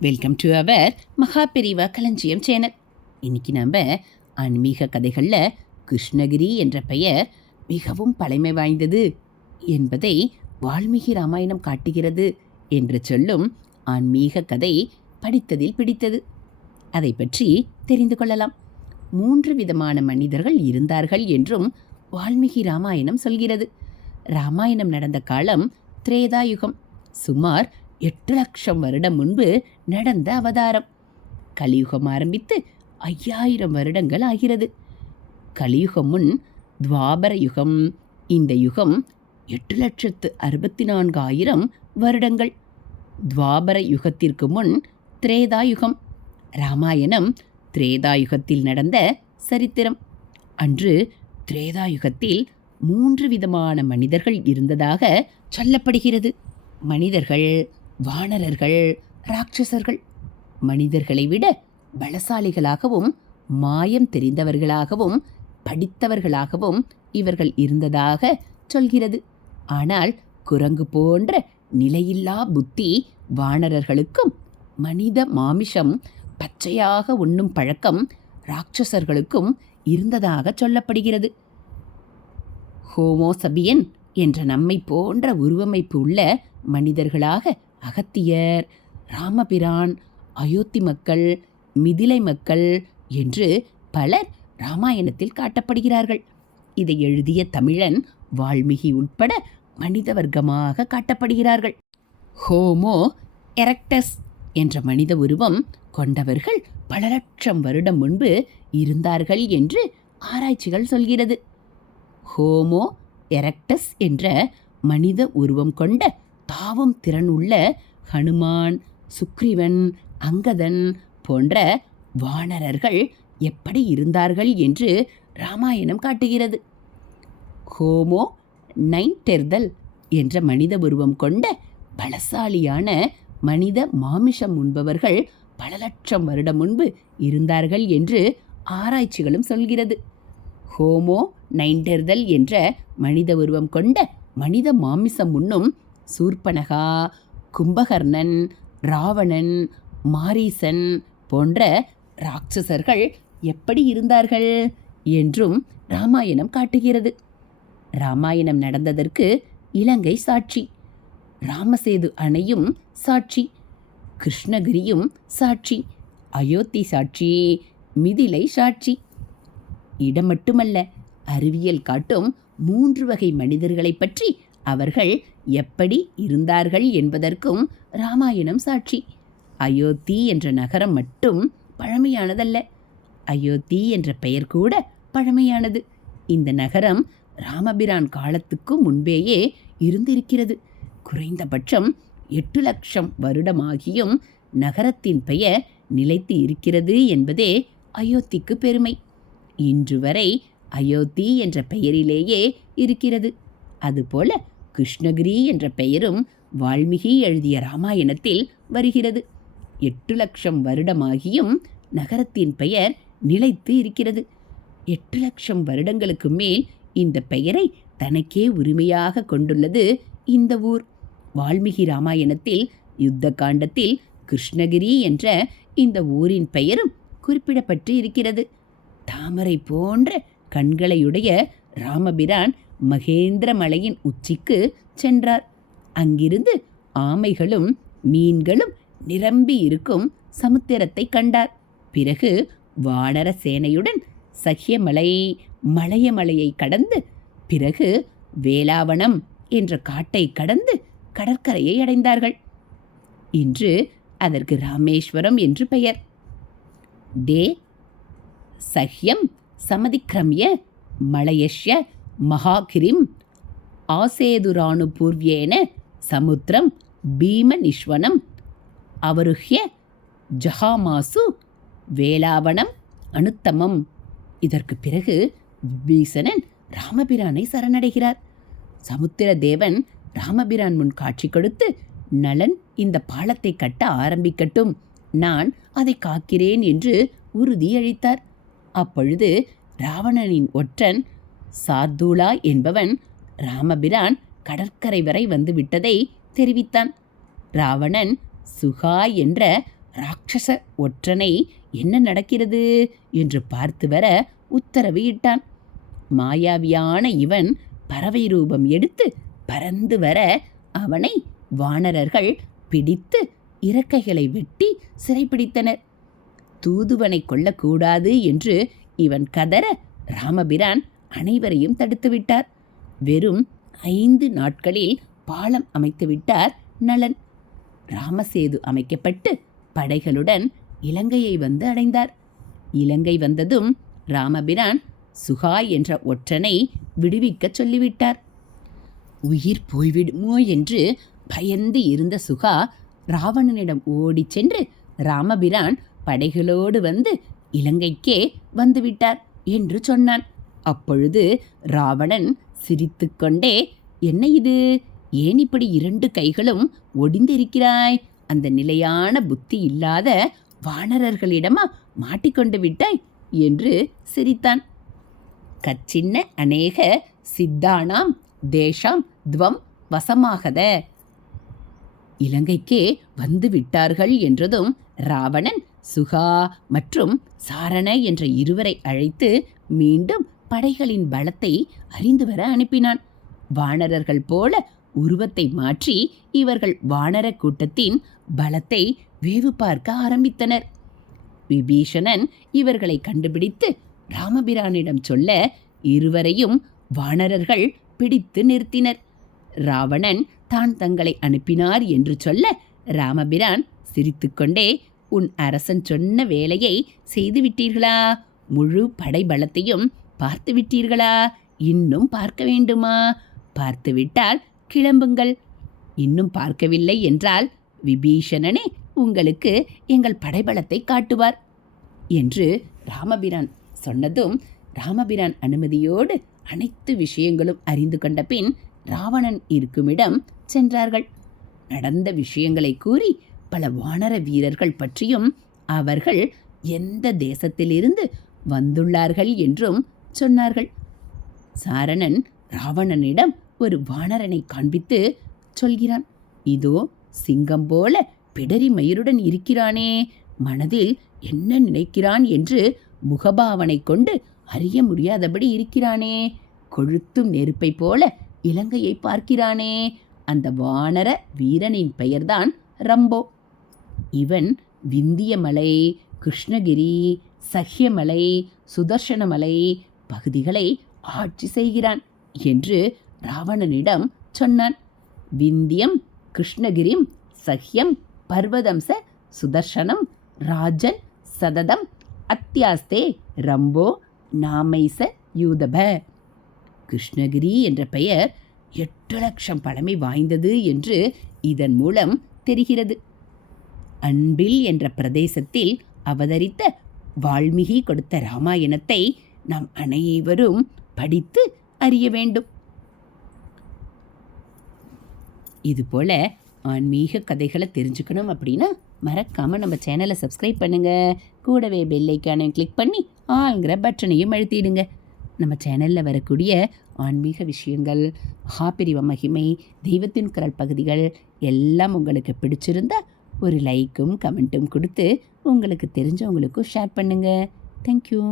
Welcome to our மகா பெரிவா களஞ்சியம் channel. இன்னைக்கு நம்ம ஆன்மீக கதைகளில் கிருஷ்ணகிரி என்ற பெயர் மிகவும் பழமை வாய்ந்தது என்பதை வால்மீகி ராமாயணம் காட்டுகிறது என்று சொல்லும் ஆன்மீக கதை படித்ததில் பிடித்தது. அதை பற்றி தெரிந்து கொள்ளலாம். மூன்று விதமான மனிதர்கள் இருந்தார்கள் என்றும் வால்மீகி ராமாயணம் சொல்கிறது. ராமாயணம் நடந்த காலம் திரேதாயுகம். சுமார் எட்டு லட்சம் வருடம் முன்பு நடந்த அவதாரம். கலியுகம் ஆரம்பித்து ஐயாயிரம் வருடங்கள் ஆகிறது. கலியுகம் முன் துவாபர யுகம் இந்த யுகம் எட்டு லட்சத்து அறுபத்தி நான்காயிரம் வருடங்கள். துவாபர யுகத்திற்கு முன் திரேதா யுகம் ராமாயணம் திரேதா யுகத்தில் நடந்த சரித்திரம். அன்று திரேதா யுகத்தில் மூன்று விதமான மனிதர்கள் இருந்ததாக சொல்லப்படுகிறது. மனிதர்கள் வானரர்கள் ராட்சசர்கள் மனிதர்களை விட பலசாலிகளாகவும் மாயம் தெரிந்தவர்களாகவும் படித்தவர்களாகவும் இவர்கள் இருந்ததாக சொல்கிறது. ஆனால் குரங்கு போன்ற நிலையில்லா புத்தி வானரர்களுக்கும் மனித மாமிஷம் பச்சையாக உண்ணும் பழக்கம் ராட்சசர்களுக்கும் இருந்ததாக சொல்லப்படுகிறது. ஹோமோசபியன் என்ற நம்மை போன்ற உருவமைப்பு உள்ள மனிதர்களாக அகத்தியர் ராமபிரான் அயோத்தி மக்கள் மிதிலை மக்கள் என்று பலர் ராமாயணத்தில் காட்டப்படுகிறார்கள். இதை எழுதிய தமிழன் வால்மீகி உட்பட மனித வர்க்கமாக காட்டப்படுகிறார்கள். ஹோமோ எரக்டஸ் என்ற மனித உருவம் கொண்டவர்கள் பல லட்சம் வருடம் முன்பு இருந்தார்கள் என்று ஆராய்ச்சிகள் சொல்கிறது. ஹோமோ எரக்டஸ் என்ற மனித உருவம் கொண்ட பாவம் திறன் உள்ள ஹனுமான் சுக்ரீவன் அங்கதன் போன்ற வானரர்கள் எப்படி இருந்தார்கள் என்று ராமாயணம் காட்டுகிறது. ஹோமோ நைன்டெர்தல் என்ற மனித உருவம் கொண்ட பலசாலியான மனித மாமிஷம் உண்பவர்கள் பல லட்சம் வருடம் முன்பு இருந்தார்கள் என்று ஆராய்ச்சிகளும் சொல்கிறது. ஹோமோ நைன்டெர்தல் என்ற மனித உருவம் கொண்ட மனித மாமிசம் உண்ணும் சூர்பனகா கும்பகர்ணன் ராவணன் மாரீசன் போன்ற ராட்சசர்கள் எப்படி இருந்தார்கள் என்றும் ராமாயணம் காட்டுகிறது. ராமாயணம் நடந்ததற்கு இலங்கை சாட்சி ராமசேது அணையும் சாட்சி கிருஷ்ணகிரியும் சாட்சி அயோத்தி சாட்சி மிதிலை சாட்சி. இடம் மட்டுமல்ல அறிவியல் காட்டும் மூன்று வகை மனிதர்களைப் பற்றி அவர்கள் எப்படி இருந்தார்கள் என்பதற்கும் ராமாயணம் சாட்சி. அயோத்தி என்ற நகரம் மட்டும் பழமையானதல்ல. அயோத்தி என்ற பெயர் கூட பழமையானது. இந்த நகரம் ராமபிரான் காலத்துக்கு முன்பேயே இருந்திருக்கிறது. குறைந்தபட்சம் எட்டு லட்சம் வருடமாகியும் நகரத்தின் பெயர் நிலைத்து இருக்கிறது என்பதே அயோத்திக்கு பெருமை. இன்று வரை அயோத்தி என்ற பெயரிலேயே இருக்கிறது. அதுபோல கிருஷ்ணகிரி என்ற பெயரும் வால்மீகி எழுதிய ராமாயணத்தில் வருகிறது. எட்டு லட்சம் வருடமாகியும் நகரத்தின் பெயர் நிலைத்து இருக்கிறது. எட்டு லட்சம் வருடங்களுக்கு மேல் இந்த பெயரை தனக்கே உரிமையாக கொண்டுள்ளது இந்த ஊர். வால்மீகி ராமாயணத்தில் யுத்த காண்டத்தில் கிருஷ்ணகிரி என்ற இந்த ஊரின் பெயரும் குறிப்பிடப்பட்டு இருக்கிறது. தாமரை போன்ற கண்களையுடைய ராமபிரான் மகேந்திர மலையின் உச்சிக்கு சென்றார். அங்கிருந்து ஆமைகளும் மீன்களும் நிரம்பி இருக்கும் சமுத்திரத்தை கண்டார். பிறகு வானர சேனையுடன் சஹ்யமலை மலையமலையை கடந்து பிறகு வேளாவனம் என்ற காட்டை கடந்து கடற்கரையை அடைந்தார்கள். இன்று அதற்கு ராமேஸ்வரம் என்று பெயர். டே சஹ்யம் சமதிக்ரமிய மலையஷ்ய மகாகிரிம் ஆசேதுரானுபூர்வியேன சமுத்திரம் பீமநிஷ்வனம் அவருஹ்ய ஜஹாமாசு வேளாவனம் அனுத்தமம். இதற்கு பிறகு விபீசணன் ராமபிரானை சரணடைகிறார். சமுத்திர தேவன் ராமபிரான் முன் காட்சி கொடுத்து நலன் இந்த பாலத்தை கட்ட ஆரம்பிக்கட்டும். நான் அதை காக்கிறேன் என்று உறுதியளித்தார். அப்பொழுது ராவணனின் ஒற்றன் சாத்துலா என்பவன் ராமபிரான் கடற்கரை வரை வந்து விட்டதை தெரிவித்தான். ராவணன் சுகா என்ற ராட்சச ஒற்றனை என்ன நடக்கிறது? என்று பார்த்து வர உத்தரவு இட்டான். மாயாவியான இவன் பறவை ரூபம் எடுத்து பறந்து வர அவனை வானரர்கள் பிடித்து இறக்கைகளை வெட்டி சிறைப்பிடித்தனர். தூதுவனை கொல்லக்கூடாது என்று இவன் கதற ராமபிரான் அனைவரையும் தடுத்துவிட்டார் வெறும் ஐந்து நாட்களில் பாலம் அமைத்து விட்டார் நலன். ராமசேது அமைக்கப்பட்டு படைகளுடன் இலங்கையை வந்து அடைந்தார். இலங்கை வந்ததும் ராமபிரான் சுகா என்ற ஒற்றனை விடுவிக்கச் சொல்லிவிட்டார். உயிர் போய்விடுமோ என்று பயந்து இருந்த சுகா ராவணனிடம் ஓடிச் சென்று ராமபிரான் படைகளோடு வந்து இலங்கைக்கே வந்துவிட்டார் என்று சொன்னான். அப்பொழுது ராவணன் சிரித்துக்கொண்டே என்ன இது? ஏன் இப்படி இரண்டு கைகளும் ஒடிந்திருக்கிறாய்? அந்த நிலையான புத்தி இல்லாத வானரர்களிடமா மாட்டிக்கொண்டு விட்டாய்? என்று சிரித்தான். கச்சின்ன அநேக சித்தானாம் தேஷாம் துவம் வசமாகத. இலங்கைக்கே வந்து விட்டார்கள் என்றதும் ராவணன் சுகா மற்றும் சாரண என்ற இருவரை அழைத்து மீண்டும் படைகளின் பலத்தை அறிந்து வர அனுப்பினான். வானரர்கள் போல உருவத்தை மாற்றி இவர்கள் வானர கூட்டத்தின் பலத்தை வேவு பார்க்க ஆரம்பித்தனர். விபீஷணன் இவர்களை கண்டுபிடித்து ராமபிரானிடம் சொல்ல இருவரையும் வானரர்கள் பிடித்து நிறுத்தினர். ராவணன் தான் தங்களை அனுப்பினார் என்று சொல்ல ராமபிரான் சிரித்துக்கொண்டே உன் அரசன் சொன்ன வேலையை செய்துவிட்டீர்களா? முழு படைபலத்தையும் பார்த்து விட்டீர்களா இன்னும் பார்க்க வேண்டுமா? பார்த்துவிட்டால் கிளம்புங்கள். இன்னும் பார்க்கவில்லை என்றால் விபீஷணனே உங்களுக்கு எங்கள் படைபலத்தை காட்டுவார் என்று ராமபிரான் சொன்னதும் ராமபிரான் அனுமதியோடு அனைத்து விஷயங்களும் அறிந்து கொண்ட பின் ராவணன் இருக்குமிடம் சென்றார்கள். நடந்த விஷயங்களை கூறி பல வானர வீரர்கள் பற்றியும் அவர்கள் எந்த தேசத்திலிருந்து வந்துள்ளார்கள் என்றும் சொன்னார்கள். சாரணன் ராவணனிடம் ஒரு வானரனை காண்பித்து சொல்கிறான் இதோ சிங்கம் போல பிடரி மயிருடன் இருக்கிறானே மனதில் என்ன நினைக்கிறான் என்று முகபாவனை கொண்டு அறிய முடியாதபடி இருக்கிறானே கொழுத்தும் நெருப்பை போல இலங்கையை பார்க்கிறானே அந்த வானர வீரனின் பெயர்தான் ரம்போ. இவன் விந்தியமலை கிருஷ்ணகிரி சஹ்யமலை சுதர்ஷனமலை பகுதிகளை ஆட்சி செய்கிறான் என்று ராவணனிடம் சொன்னான். விந்தியம் கிருஷ்ணகிரிம் சஹ்யம் பர்வதம்ச சுதர்சனம் ராஜன் சததம் அத்தியாஸ்தே ரம்போ நாமைச யூதப. கிருஷ்ணகிரி என்ற பெயர் எட்டு லட்சம் பழமை வாய்ந்தது என்று இதன் மூலம் தெரிகிறது. அன்பில் என்ற பிரதேசத்தில் அவதரித்த வால்மீகி கொடுத்த ராமாயணத்தை நாம் அனைவரும் படித்து அறிய வேண்டும். இதுபோல் ஆன்மீக கதைகளை தெரிஞ்சுக்கணும் அப்படின்னா மறக்காமல் நம்ம சேனலை சப்ஸ்கிரைப் பண்ணுங்கள் கூடவே பெல்லைக்கான கிளிக் பண்ணி ஆளுங்கிற பட்டனையும் அழுத்திடுங்க. நம்ம சேனலில் வரக்கூடிய ஆன்மீக விஷயங்கள் மகாபிரிவ மகிமை தெய்வத்தின் குரல் பகுதிகள் எல்லாம் உங்களுக்கு பிடிச்சிருந்தா ஒரு லைக்கும் கமெண்ட்டும் கொடுத்து உங்களுக்கு தெரிஞ்சவங்களுக்கும் ஷேர் பண்ணுங்கள் தேங்க்யூ